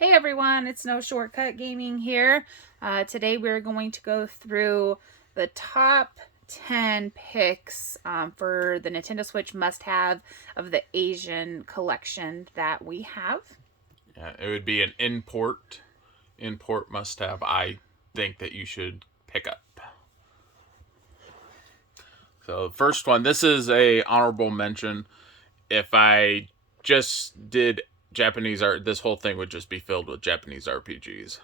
Hey everyone, it's No Shortcut Gaming here. Today we're going to go through the top 10 picks for the Nintendo Switch must-have of the Asian collection that we have. Yeah, it would be an import must-have. I think that you should pick up. So the first one, this is a honorable mention. If I just did Japanese art, this whole thing would just be filled with Japanese RPGs.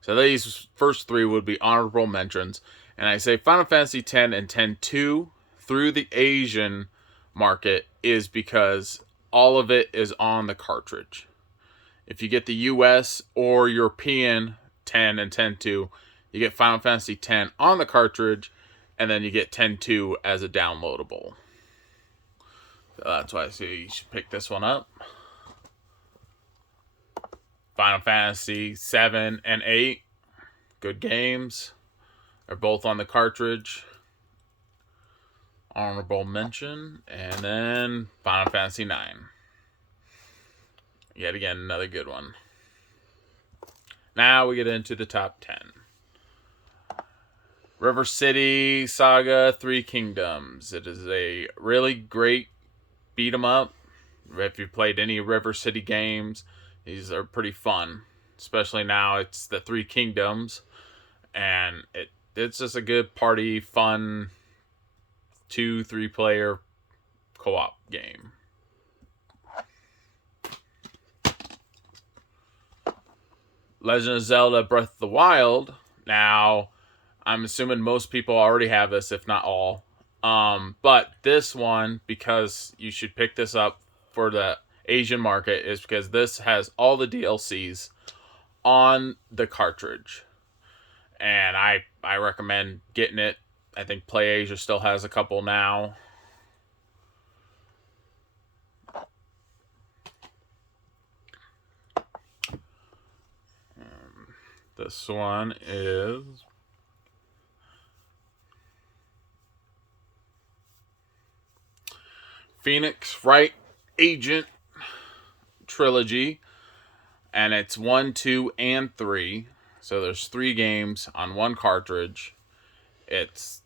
So these first three would be honorable mentions, and I say Final Fantasy X and X-2 through the Asian market is because all of it is on the cartridge. If you get the US or European 10 and 10-2, you get Final Fantasy X on the cartridge, and then you get 10-2 as a downloadable. So that's why I say you should pick this one up. Final Fantasy 7 and 8, good games. They're both on the cartridge. Honorable mention. And then Final Fantasy 9. Yet again, another good one. Now we get into the top 10. River City Saga 3 Kingdoms. It is a really great beat 'em up. If you've played any River City games, these are pretty fun. Especially now it's the 3 Kingdoms. And it's just a good party, fun 2-3 player co-op game. Legend of Zelda Breath of the Wild. Now, I'm assuming most people already have this, if not all. But this one, because you should pick this up for the Asian market, is because this has all the DLCs on the cartridge. And I recommend getting it. I think PlayAsia still has a couple now. This one is Phoenix Wright Agent Trilogy, and it's 1, 2, and 3. So there's 3 games on one cartridge. It's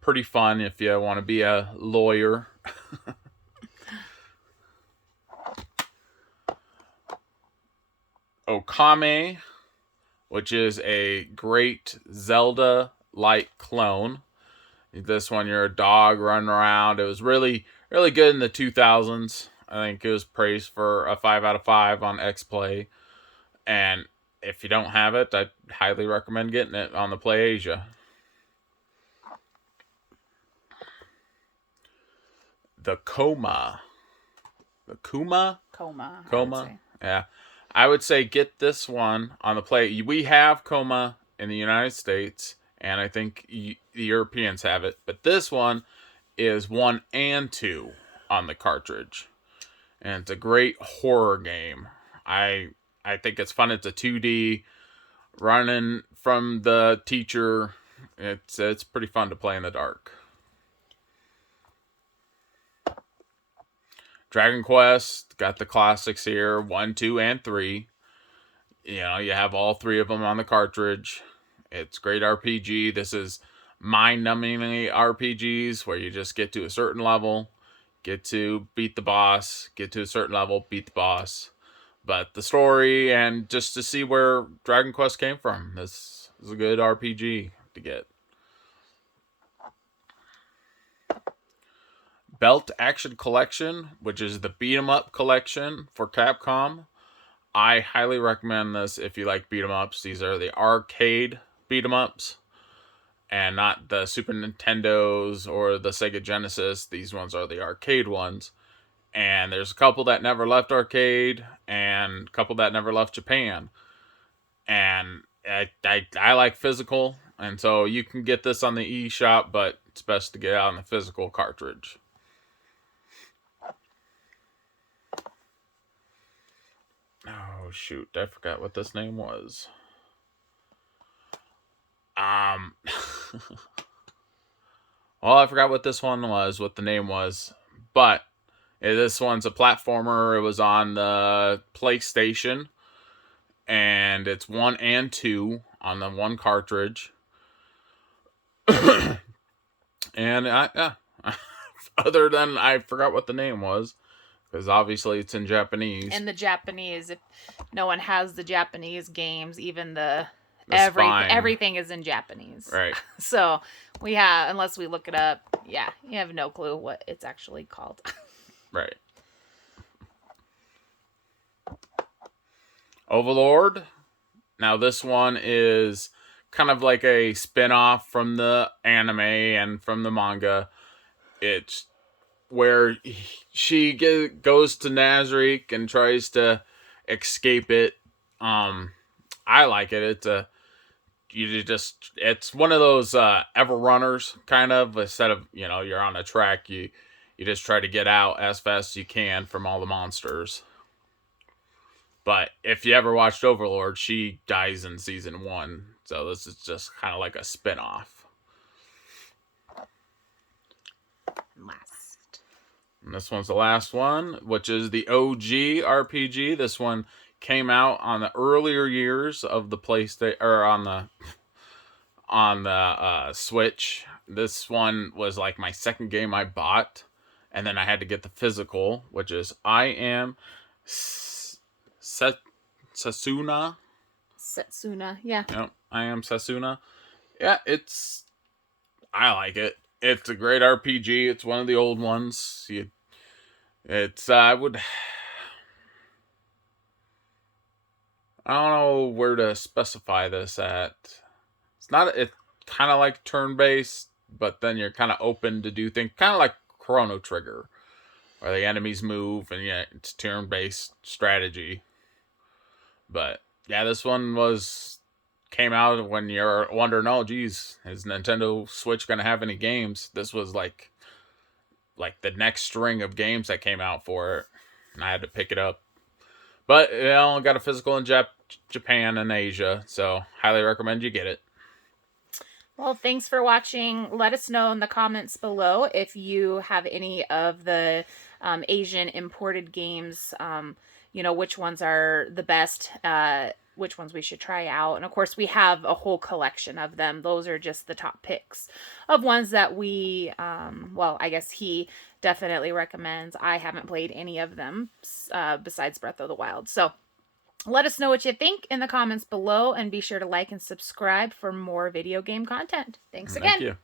pretty fun if you want to be a lawyer. Okame, which is a great Zelda-like clone. This one, you're a dog running around. It was really, really good in the 2000s. I think it was praised for a 5 out of 5 on XPlay. And if you don't have it, I highly recommend getting it on the PlayAsia. The Coma. The Coma? Coma. Yeah. I would say get this one on the Play. We have Coma in the United States, and I think the Europeans have it. But this one is 1 and 2 on the cartridge. And it's a great horror game. I think it's fun. It's a 2D running from the teacher. It's pretty fun to play in the dark. Dragon Quest, got the classics here, 1, 2, and 3. You know, you have all 3 of them on the cartridge. It's great RPG. This is mind-numbingly RPGs where you just get to a certain level, get to beat the boss, get to a certain level, beat the boss. But the story and just to see where Dragon Quest came from, this is a good RPG to get. Belt Action Collection, which is the beat 'em up collection for Capcom. I highly recommend this if you like beat 'em ups. These are the arcade beat 'em ups and not the Super Nintendos or the Sega Genesis. These ones are the arcade ones. And there's a couple that never left arcade and a couple that never left Japan. And I like physical, and so you can get this on the eShop, but it's best to get out on the physical cartridge. Oh shoot, I forgot what this name was. Well, I forgot what this one was, what the name was. But this one's a platformer. It was on the PlayStation. and it's 1 and 2 on the one cartridge. And other than I forgot what the name was, because obviously it's in Japanese. And the Japanese, if no one has the Japanese games, even the That's fine. everything is in Japanese. Right. So we have, unless we look it up, yeah, you have no clue what it's actually called. Right. Overlord. Now this one is kind of like a spin-off from the anime and from the manga. It's where she goes to Nazarick and tries to escape it. I like it. It's one of those ever runners kind of. Instead of you're on a track, you just try to get out as fast as you can from all the monsters. But if you ever watched Overlord, she dies in season 1, so this is just kind of like a spin-off. And this one's the last one, which is the OG RPG. This one came out on the earlier years of the PlayStation, or on the Switch. This one was like my second game I bought, and then I had to get the physical, which is I Am Setsuna. Setsuna, yeah. Yep, I Am Setsuna. Yeah, I like it. It's a great RPG. It's one of the old ones. I don't know where to specify this at. It's kind of like turn-based, but then you're kind of open to do things, kind of like Chrono Trigger, where the enemies move, and yeah, it's turn-based strategy. But yeah, this one came out when you're wondering, oh geez, is Nintendo Switch gonna have any games? This was like the next string of games that came out for it, and I had to pick it up. But got a physical in Japan and Asia, so highly recommend you get it. Well, thanks for watching. Let us know in the comments below if you have any of the Asian imported games, which ones are the best, which ones we should try out. And of course, we have a whole collection of them. Those are just the top picks of ones that we, I guess he definitely recommends. I haven't played any of them besides Breath of the Wild. So let us know what you think in the comments below, and be sure to like and subscribe for more video game content. Thanks again. Thank you.